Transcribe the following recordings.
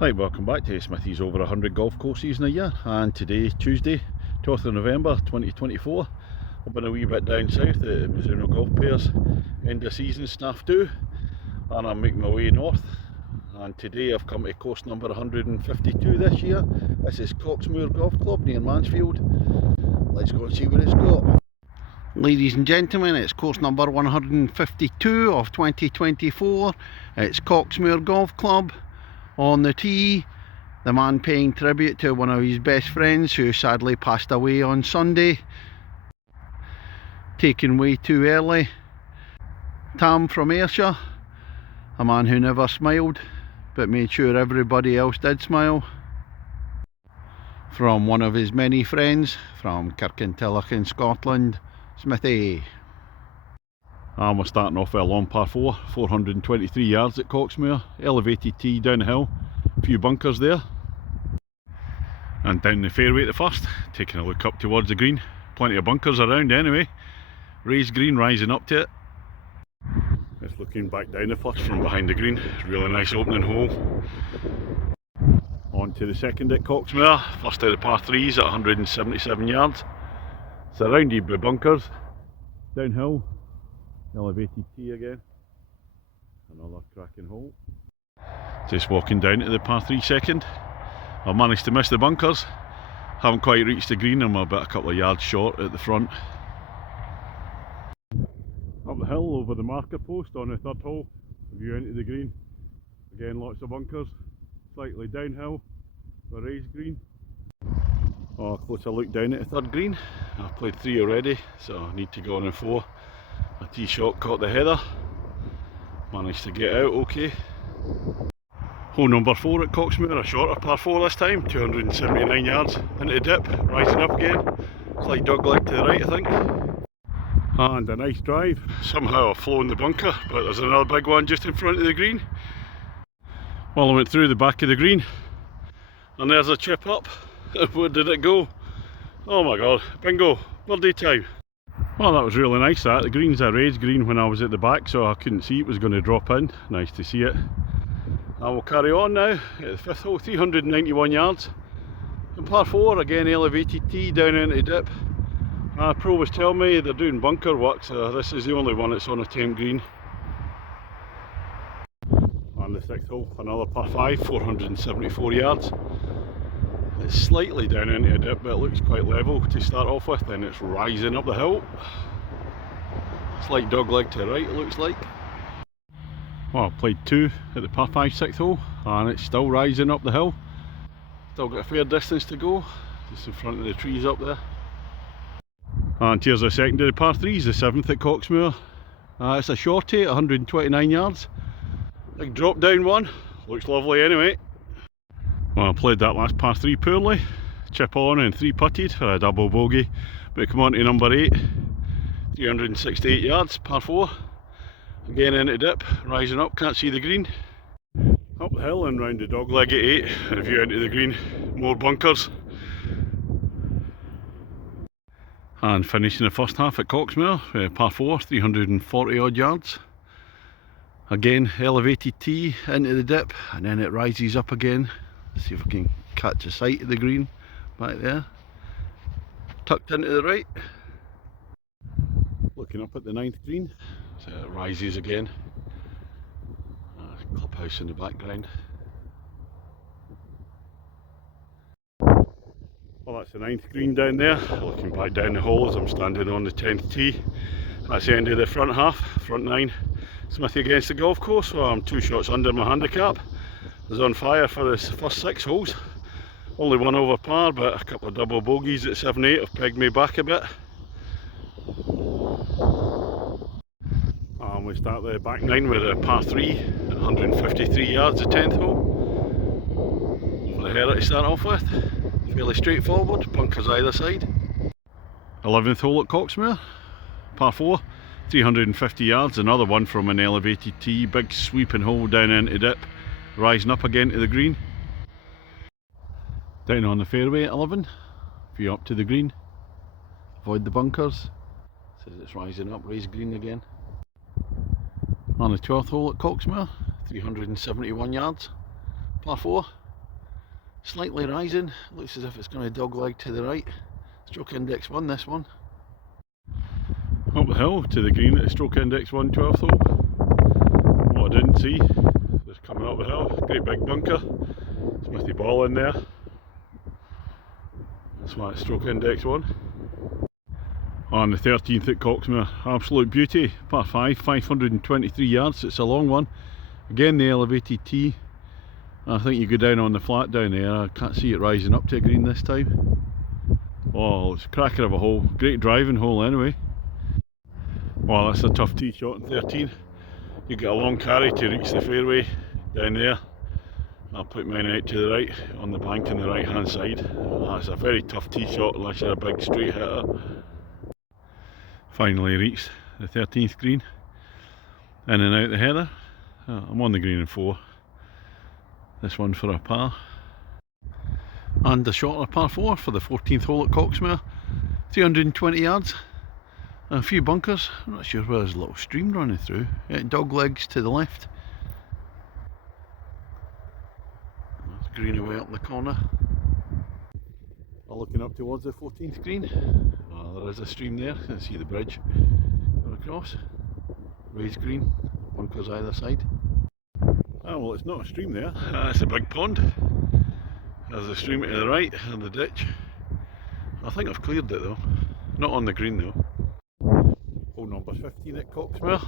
Right, welcome back to Smithy's over 100 golf courses in a year, and today, Tuesday, 12th of November 2024, I've been a wee bit down south at Mizuno Golf Pairs end of season snafu 2, and I'm making my way north, and today I've come to course number 152 this year. This is Coxmoor Golf Club near Mansfield. Let's go and see what it's got. Ladies and gentlemen, it's course number 152 of 2024. It's Coxmoor Golf Club. On the tee, the man paying tribute to one of his best friends who sadly passed away on Sunday, taken way too early. Tam from Ayrshire, a man who never smiled but made sure everybody else did smile. From one of his many friends from Kirkintilloch in Scotland, Smithy. And we're starting off with a long par 4, 423 yards at Coxmoor, elevated tee downhill, a few bunkers there. And down the fairway at the first, taking a look up towards the green, plenty of bunkers around anyway. Raised green rising up to it. It's looking back down the first from behind the green, really nice opening hole. On to the second at Coxmoor, first of the par 3s at 177 yards. Surrounded by bunkers, downhill. Elevated tee again, another cracking hole. Just walking down to the par 3 second. I've managed to miss the bunkers, haven't quite reached the green, I'm about a couple of yards short at the front. Up the hill over the marker post on the third hole, view into the green. Again, lots of bunkers, slightly downhill, a raised green. Oh, a closer look down at the third green. I've played 3 already, so I need to go on in 4. A tee shot caught the heather, managed to get out okay. Hole number 4 at Coxmoor, a shorter par 4 this time, 279 yards into the dip, rising up again. Slight dog leg to the right I think. And a nice drive. Somehow I've flown the bunker, but there's another big one just in front of the green. Well, I went through the back of the green, and there's a chip up. Where did it go? Oh my god, bingo, birdie time. Well, that was really nice that. The green's a raised green when I was at the back, so I couldn't see it was going to drop in. Nice to see it. I will carry on now at the fifth hole, 391 yards. And par 4, again elevated tee down into the dip. Pro was telling me they're doing bunker work, so this is the only one that's on a temp green. And the sixth hole, another par 5, 474 yards. It's slightly down into a dip, but it looks quite level to start off with, then it's rising up the hill. Slight dog leg to the right it looks like. Well, I played 2 at the par 5 sixth hole, and it's still rising up the hill. Still got a fair distance to go, just in front of the trees up there. And here's the second of the par 3s, the 7th at Coxmoor. It's a shorty at 129 yards. Big drop down one, looks lovely anyway. Well, I played that last par 3 poorly, chip on and 3 putted for a double bogey, but come on to number 8, 368 yards, par 4, again into dip, rising up, can't see the green. Up the hill and round the dog leg at 8, and a view into the green, more bunkers. And finishing the first half at Coxmoor, par 4, 340 odd yards. Again, elevated tee into the dip, and then it rises up again. See if I can catch a sight of the green back there, tucked into the right. Looking up at the 9th green, so it rises again. Clubhouse in the background. Well, that's the 9th green down there. Looking back down the hole as I'm standing on the 10th tee. That's the end of the front half, front 9. Smithy against the golf course, so I'm 2 shots under my handicap. I was on fire for the first 6 holes. Only 1 over par, but a couple of double bogeys at 7-8 have pegged me back a bit. And we start the back 9 with a par 3 at 153 yards, the 10th hole. Over the hair to start off with. Fairly straightforward, bunkers either side. 11th hole at Coxmoor, par 4, 350 yards, another one from an elevated tee, big sweeping hole down into dip. Rising up again to the green. Down on the fairway at 11, view up to the green, avoid the bunkers, says it's rising up, raised green again. On the 12th hole at Coxmoor, 371 yards, par 4, Slightly rising, looks as if it's going to dogleg to the right. Stroke index 1 this one. Up the hill to the green at stroke index 112 though. What I didn't see, just coming up the hill, great big bunker, Smithy ball in there. That's why it's stroke index 1. On the 13th at Coxmoor, absolute beauty, par 5, 523 yards, it's a long one. Again the elevated tee. I think you go down on the flat down there, I can't see it rising up to green this time. Oh, it's a cracker of a hole, great driving hole anyway. Well, that's a tough tee shot in 13. You get a long carry to reach the fairway down there. I'll put mine out to the right on the bank on the right hand side. That's a very tough tee shot unless you're a big straight hitter. Finally reached the 13th green. In and out the header. I'm on the green in 4. This one for a par. And a shorter par 4 for the 14th hole at Coxmoor. 320 yards. A few bunkers. I'm not sure where there's a little stream running through. Dog legs to the left. That's green away up the corner. Looking up towards the 14th green. There is a stream there. You can see the bridge going across. Raised green. Bunkers either side. Oh well, it's not a stream there. It's a big pond. There's a stream to the right and the ditch. I think I've cleared it though. Not on the green though. Hole number 15 at Coxmoor.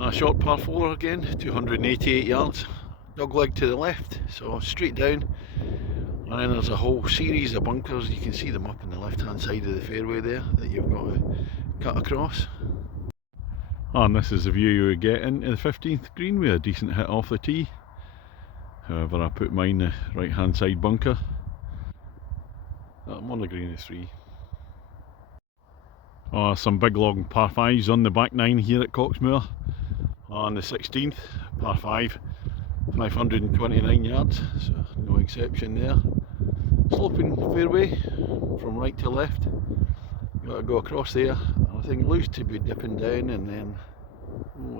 A short par 4 again, 288 yards. Dogleg to the left, so straight down. And then there's a whole series of bunkers. You can see them up on the left hand side of the fairway there that you've got to cut across. And this is the view you would get into the 15th green with a decent hit off the tee. However, I put mine the right hand side bunker. I'm on the green at 3. Some big long par 5s on the back 9 here at Coxmoor. On the 16th, par 5, 529 yards, so no exception there. Sloping fairway from right to left. Got to go across there. I think it looks to be dipping down, and then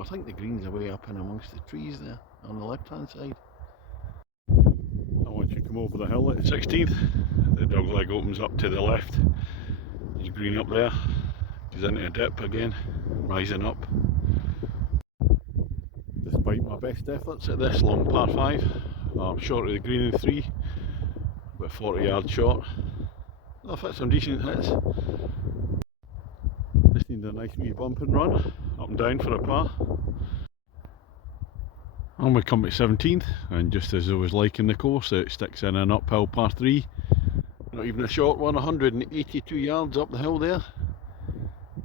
I think the green's away up in amongst the trees there on the left hand side. Once you come over the hill at 16th, the dogleg opens up to the left. There's green up there. Goes into a dip again, rising up. Despite my best efforts at this long par 5, I'm short of the green in 3, about 40 yards short. I've hit some decent hits. Just need a nice wee bump and run, up and down for a par. And we come to 17th, and just as I was liking the course, it sticks in an uphill par 3. Not even a short one, 182 yards up the hill there.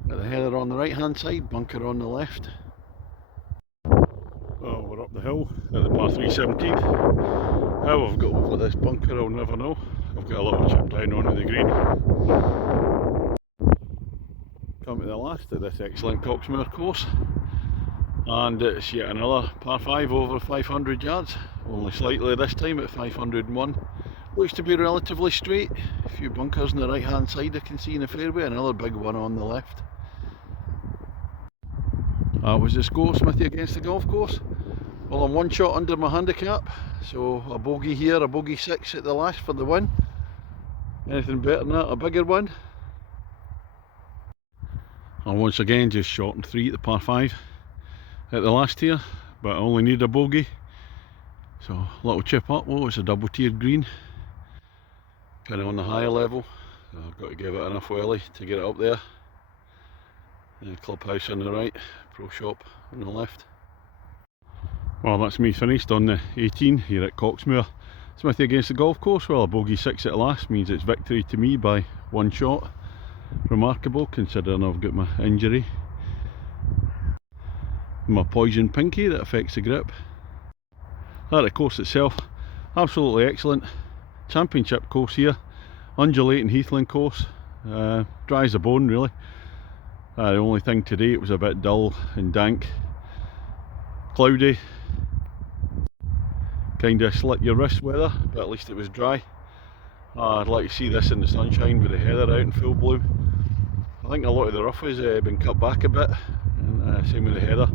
Got the header on the right hand side, bunker on the left. Oh, we're up the hill at the par 3 17th. How I've got over this bunker I'll never know. I've got a little chip down onto the green. Come to the last of this excellent Coxmoor course. And it's yet another par 5 over 500 yards. Only slightly this time at 501. Looks to be relatively straight. A few bunkers on the right hand side I can see in the fairway. Another big one on the left. That was the score, Smithy against the golf course. Well, I'm one shot under my handicap, so a bogey here, a bogey 6 at the last for the win. Anything better than that, a bigger one. And once again just shot in 3 at the par 5 at the last here, but I only need a bogey. So a little chip up, oh it's a double tiered green. Kind of on the higher level, so I've got to give it enough welly to get it up there. Clubhouse on the right, pro shop on the left. Well, that's me finished on the 18 here at Coxmoor. Smithy against the golf course. Well, a bogey 6 at last means it's victory to me by 1 shot. Remarkable considering I've got my injury. My poison pinky that affects the grip. That the course itself, absolutely excellent. Championship course here. Undulating heathland course. Dry as a bone really. The only thing today, it was a bit dull and dank. Cloudy. Kind of slit your wrist weather, but at least it was dry. I'd like to see this in the sunshine with the heather out in full bloom. I think a lot of the rough has been cut back a bit, and same with the heather.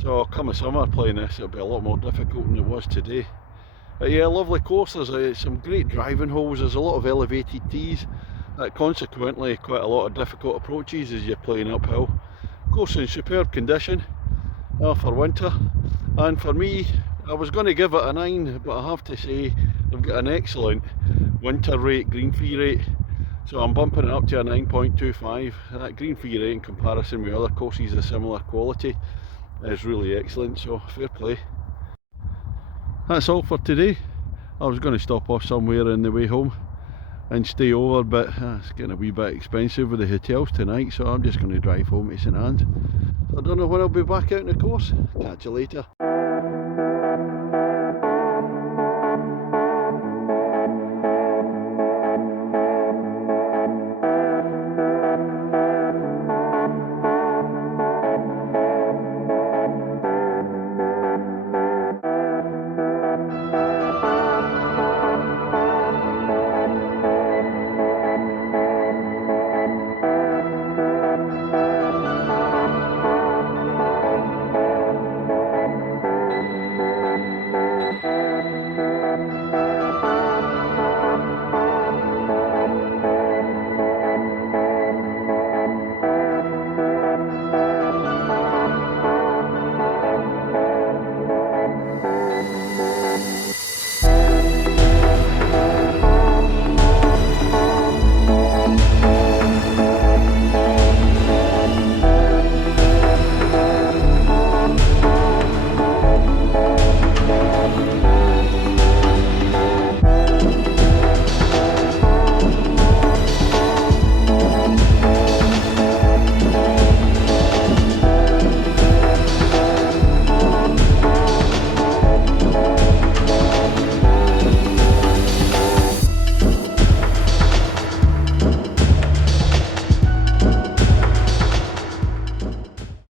So come a summer playing this, it'll be a lot more difficult than it was today. But yeah, lovely course. There's some great driving holes. There's a lot of elevated tees. Consequently, quite a lot of difficult approaches as you're playing uphill. Course in superb condition for winter. And for me, I was going to give it a 9, but I have to say they've got an excellent winter rate, green fee rate. So I'm bumping it up to a 9.25. That green fee rate in comparison with other courses of similar quality is really excellent, so fair play. That's all for today. I was going to stop off somewhere on the way home and stay over, but it's getting a wee bit expensive with the hotels tonight, so I'm just going to drive home to St Anne's. I don't know when I'll be back out on the course. Catch you later.